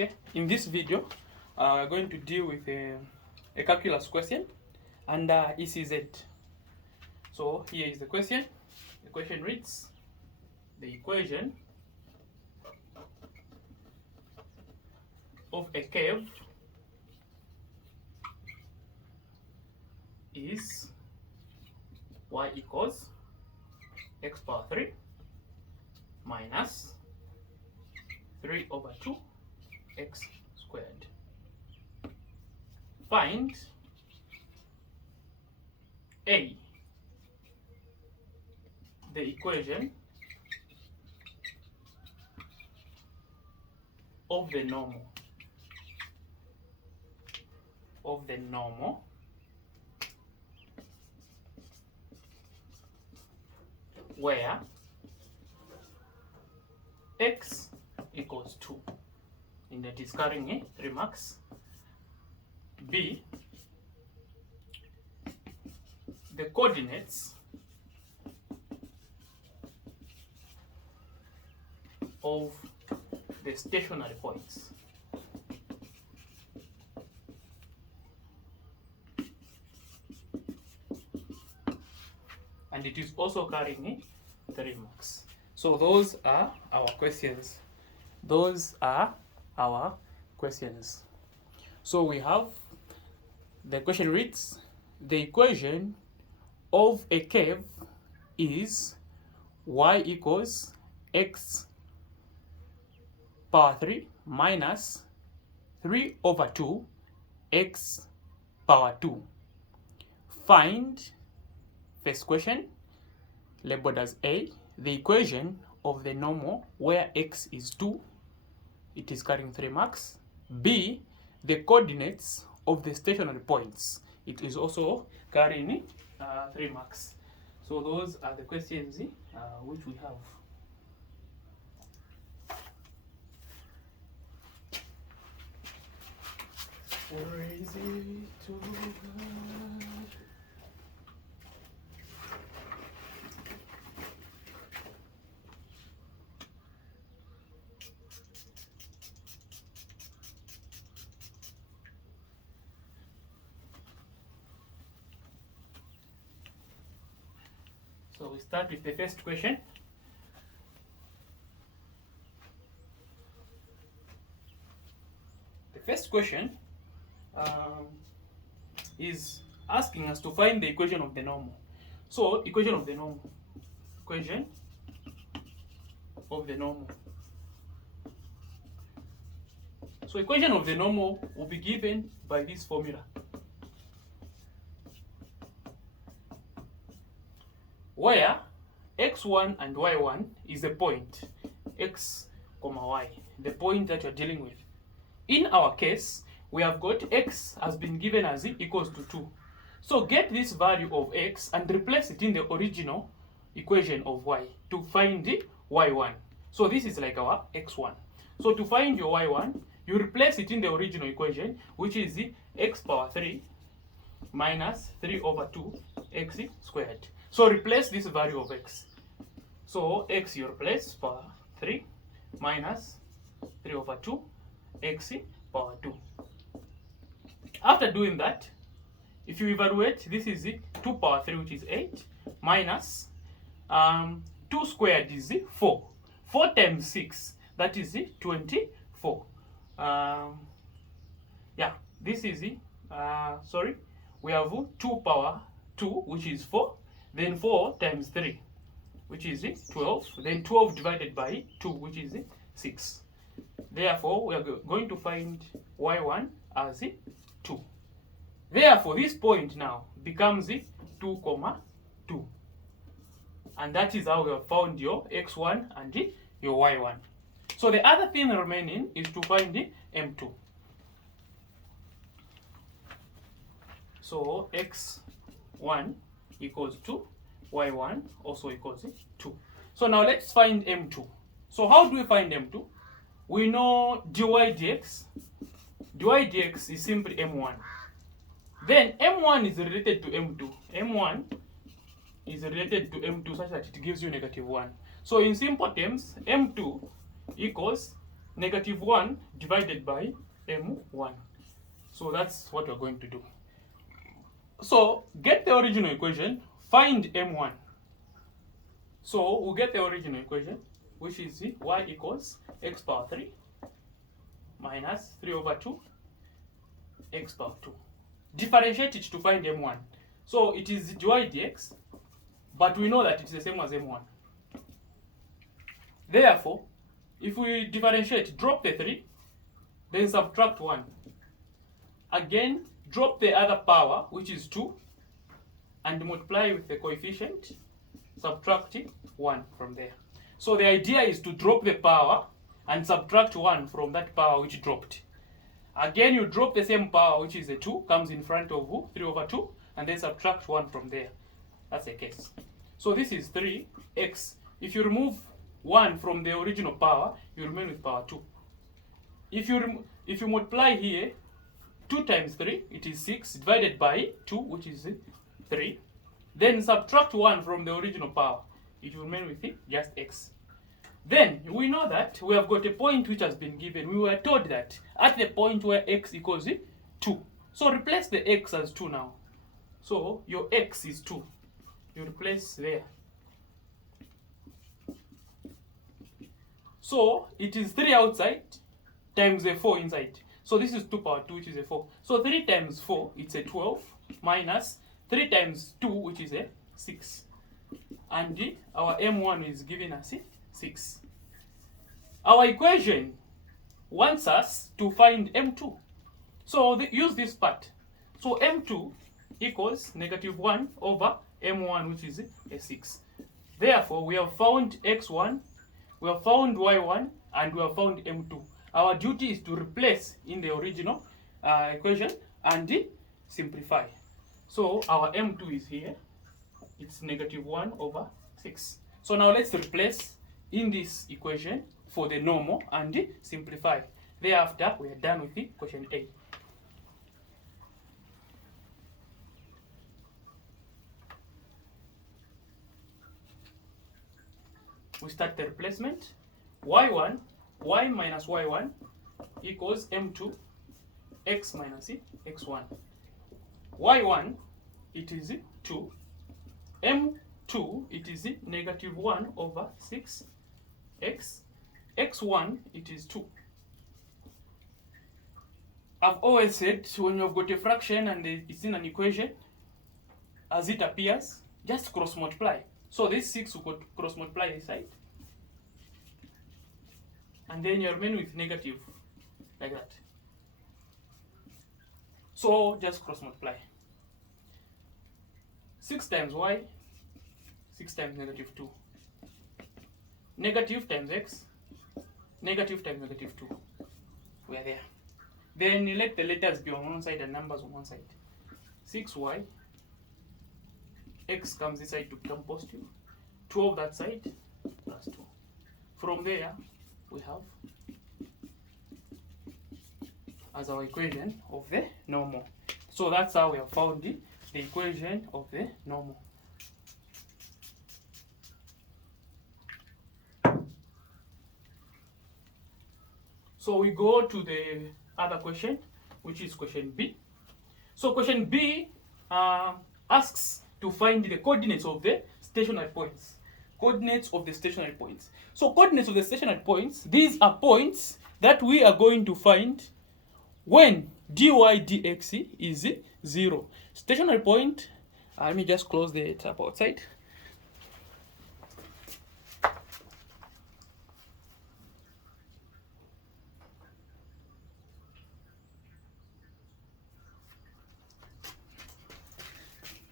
Okay, in this video, we're going to deal with a calculus question under ECZ. So here is the question. The question reads, the equation of a curve is y equals x power 3 minus 3 over 2 x squared. Find A, the equation of the normal where x equals 2, and that is carrying 3 marks. B, the coordinates of the stationary points. And it is also carrying 3 marks. So those are our questions. So we have, the question reads, the equation of a curve is y equals x power 3 minus 3 over 2 x power 2. Find, first question, labeled as A, the equation of the normal where x is 2, it is carrying 3 marks. B, the coordinates of the stationary points, it is also carrying 3 marks. So those are the questions which we have. Crazy to God. So we start with the first question. The first question is asking us to find the equation of the normal. So equation of the normal. So equation of the normal will be given by this formula, where x1 and y1 is a point, x comma y, the point that you're dealing with. In our case, we have got x has been given as equals to 2. So get this value of x and replace it in the original equation of y to find the y1. So this is like our x1. So to find your y1, you replace it in the original equation, which is the x power 3 minus 3 over 2 x squared. So replace this value of x. So x you replace power 3 minus 3 over 2 x power 2. After doing that, if you evaluate, this is 2 power 3, which is 8, minus 2 squared is 4. 4 times 6, that is 24. Yeah, this is we have 2 power 2, which is 4, then 4 times 3, which is 12, then 12 divided by 2, which is 6. Therefore, we are going to find y1 as 2. Therefore, this point now becomes 2, 2. And that is how we have found your x1 and your y1. So the other thing remaining is to find the m2. So x1 equals 2, y1 also equals 2. So now let's find m2. So how do we find m2? We know dy dx. Dy dx is simply m1. Then m1 is related to m2. m1 is related to m2 such that it gives you -1. So in simple terms, m2 equals negative 1 divided by m1. So that's what we're going to do. So get the original equation, find m1. So we'll get the original equation, which is y equals x power 3 minus 3 over 2 x power 2. Differentiate it to find m1. So it is dy dx, but we know that it's the same as m1. Therefore, if we differentiate, drop the 3, then subtract 1. Again, drop the other power, which is 2, and multiply with the coefficient, subtract 1 from there. So the idea is to drop the power and subtract 1 from that power which dropped. Again, you drop the same power, which is a 2, comes in front of 3 over 2, and then subtract 1 from there. That's the case. So this is 3x. If you remove 1 from the original power, you remain with power 2. If you multiply here, 2 times 3, it is 6, divided by 2, which is 3. Then subtract 1 from the original power. It will remain with just x. Then we know that we have got a point which has been given. We were told that at the point where x equals 2. So replace the x as 2 now. So your x is 2. You replace there. So it is 3 outside times a 4 inside. So this is 2 power 2, which is a 4. So 3 times 4, it's a 12, minus 3 times 2, which is a 6. And our m1 is giving us 6. Our equation wants us to find m2. So use this part. So m2 equals negative 1 over m1, which is a 6. Therefore, we have found x1, we have found y1, and we have found m2. Our duty is to replace in the original equation and simplify. So our m2 is here. It's negative 1 over 6. So now let's replace in this equation for the normal and simplify. Thereafter, we are done with the question A. We start the replacement. y1, y minus y1 equals m2, x minus x1. y1, it is 2. m2, it is negative 1 over 6. x1, it is 2. I've always said when you've got a fraction and it's in an equation, as it appears, just cross multiply. So this 6 will cross multiply this side. And then you remain with negative, like that. So just cross multiply. 6 times y, 6 times negative 2. Negative times x, negative times negative 2. We are there. Then you let the letters be on one side and numbers on one side. 6y, x comes this side to become positive. 12 that side, plus 2. From there, we have as our equation of the normal. So that's how we have found the equation of the normal. So we go to the other question, which is question B. So question B asks to find the coordinates of the stationary points. Coordinates of the stationary points. So coordinates of the stationary points, these are points that we are going to find when dy dx is 0. Stationary point, let me just close the tab outside.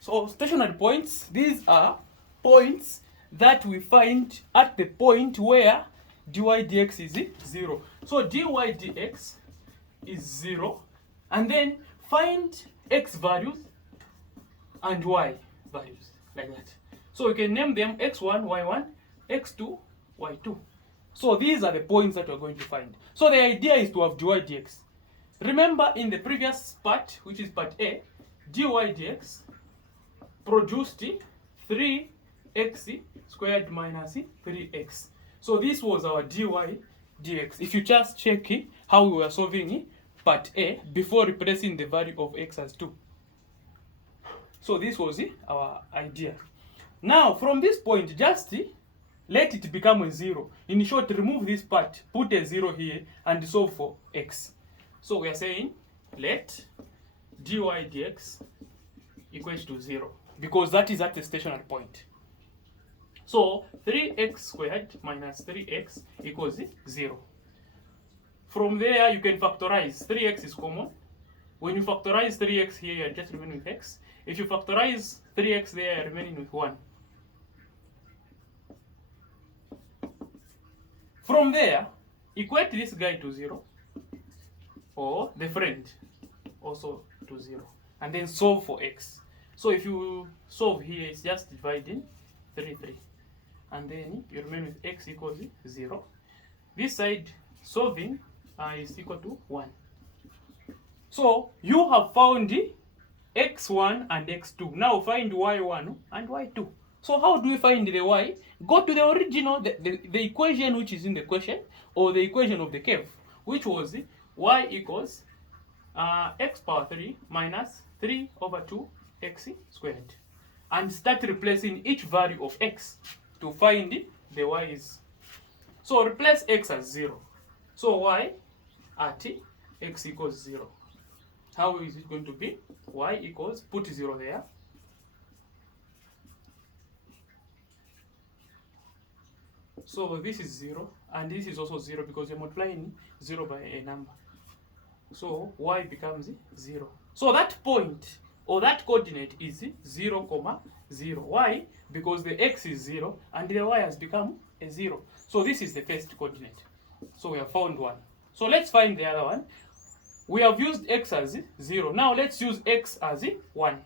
So stationary points, these are points that we find at the point where dy dx is 0. So dy dx is 0, and then find x values and y values, like that. So we can name them x1, y1, x2, y2. So these are the points that we're going to find. So the idea is to have dy dx. Remember in the previous part, which is part A, dy dx produced 3x squared minus 3x. So this was our dy dx. If you just check how we were solving part A before replacing the value of x as 2. So this was our idea. Now from this point, just let it become a 0. In short, remove this part, put a 0 here, and solve for x. So we are saying let dy dx equals to 0, because that is at the stationary point. So 3x squared minus 3x equals 0. From there, you can factorize. 3x is common. When you factorize 3x here, you are just remaining with x. If you factorize 3x there, you are remaining with 1. From there, equate this guy to 0, or the friend also to 0, and then solve for x. So if you solve here, it's just dividing 3, and then you remain with x equals 0. This side solving is equal to 1. So you have found x1 and x2. Now find y1 and y2. So how do we find the y? Go to the original, the equation which is in the question, or the equation of the curve, which was y equals x power 3 minus 3 over 2 x squared. And start replacing each value of x to find the y's. So replace x as 0. So y at x equals 0. How is it going to be? Y equals, put 0 there. So this is 0, and this is also 0, because you're multiplying 0 by a number. So y becomes 0. So that point, or that coordinate, is 0, 0. Why? Because the x is 0, and the y has become a 0. So this is the first coordinate. So we have found one. So let's find the other one. We have used x as 0. Now let's use x as 1.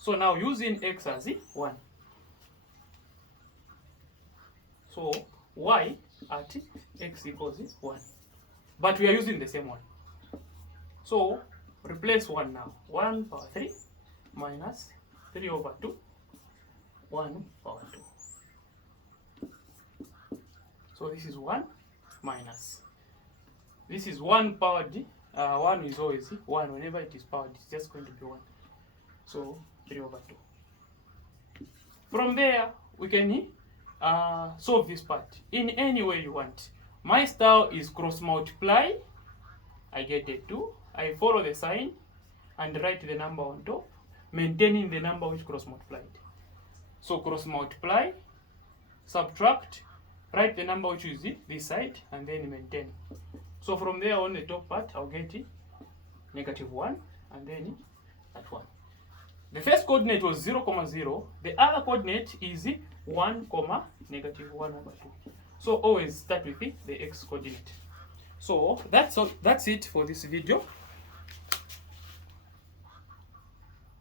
So now using x as 1. So y at x equals 1. But we are using the same one. So replace 1 now. 1 power 3 minus 3 over 2. 1 power 2. So this is 1 minus. This is 1 powered. 1 is always 1. Whenever it is powered, it's just going to be 1. So 3 over 2. From there, we can solve this part in any way you want. My style is cross multiply. I get a 2. I follow the sign and write the number on top, maintaining the number which cross multiplied. So cross multiply, subtract, write the number which is this side, and then maintain. So from there on the top part, I'll get -1, and then that one. The first coordinate was 0, 0. The other coordinate is 1, -1 over 2. So always start with the x coordinate. So that's it for this video.